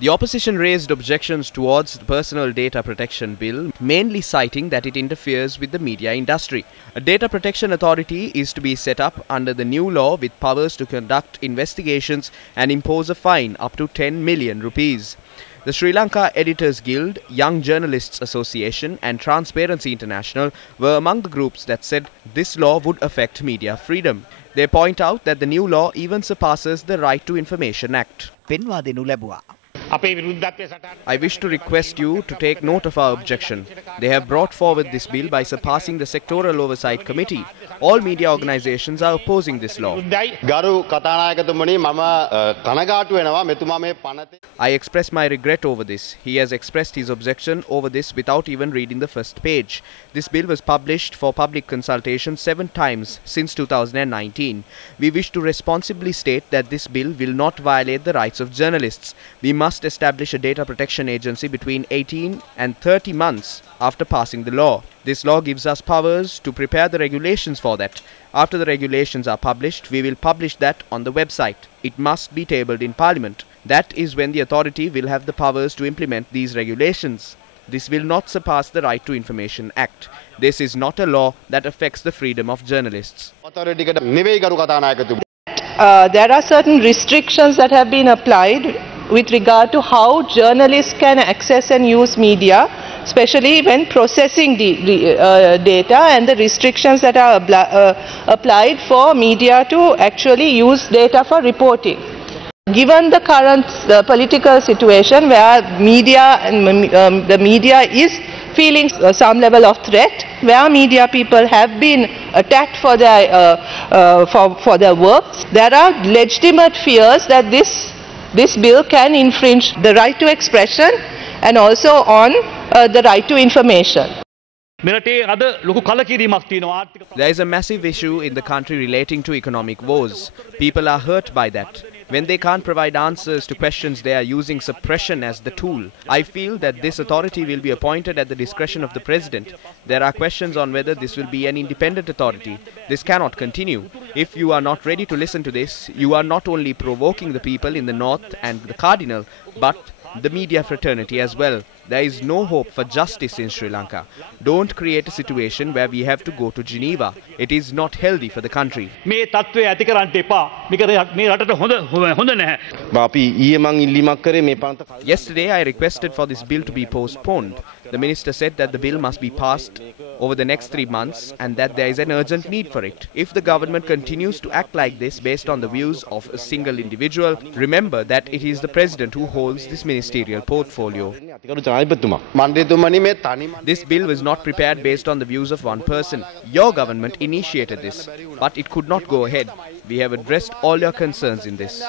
The opposition raised objections towards the Personal Data Protection Bill, mainly citing that it interferes with the media industry. A data protection authority is to be set up under the new law with powers to conduct investigations and impose a fine up to 10 million rupees. The Sri Lanka Editors Guild, Young Journalists Association and Transparency International were among the groups that said this law would affect media freedom. They point out that the new law even surpasses the Right to Information Act. I wish to request you to take note of our objection. They have brought forward this bill by surpassing the Sectoral Oversight Committee. All media organizations are opposing this law. I express my regret over this. He has expressed his objection over this without even reading the first page. This bill was published for public consultation 7 times since 2019. We wish to responsibly state that this bill will not violate the rights of journalists. We must establish a data protection agency between 18 and 30 months after passing the law. This law gives us powers to prepare the regulations for that. After the regulations are published, we will publish that on the website. It must be tabled in Parliament. That is when the authority will have the powers to implement these regulations. This will not surpass the Right to Information Act. This is not a law that affects the freedom of journalists. There are certain restrictions that have been applied with regard to how journalists can access and use media, especially when processing the data, and the restrictions that are applied for media to actually use data for reporting. Given the current political situation where the media is feeling some level of threat, where media people have been attacked for their works, there are legitimate fears that this bill can infringe the right to expression and also on the right to information. There is a massive issue in the country relating to economic woes. People are hurt by that. When they can't provide answers to questions, they are using suppression as the tool. I feel that this authority will be appointed at the discretion of the President. There are questions on whether this will be an independent authority. This cannot continue. If you are not ready to listen to this, you are not only provoking the people in the north and the cardinal, but the media fraternity as well. There is no hope for justice in Sri Lanka. Don't create a situation where we have to go to Geneva. It is not healthy for the country. Yesterday I requested for this bill to be postponed. The minister said that the bill must be passed over the next 3 months and that there is an urgent need for it. If the government continues to act like this based on the views of a single individual, remember that it is the president who holds this ministerial portfolio. This bill was not prepared based on the views of one person. Your government initiated this, but it could not go ahead. We have addressed all your concerns in this.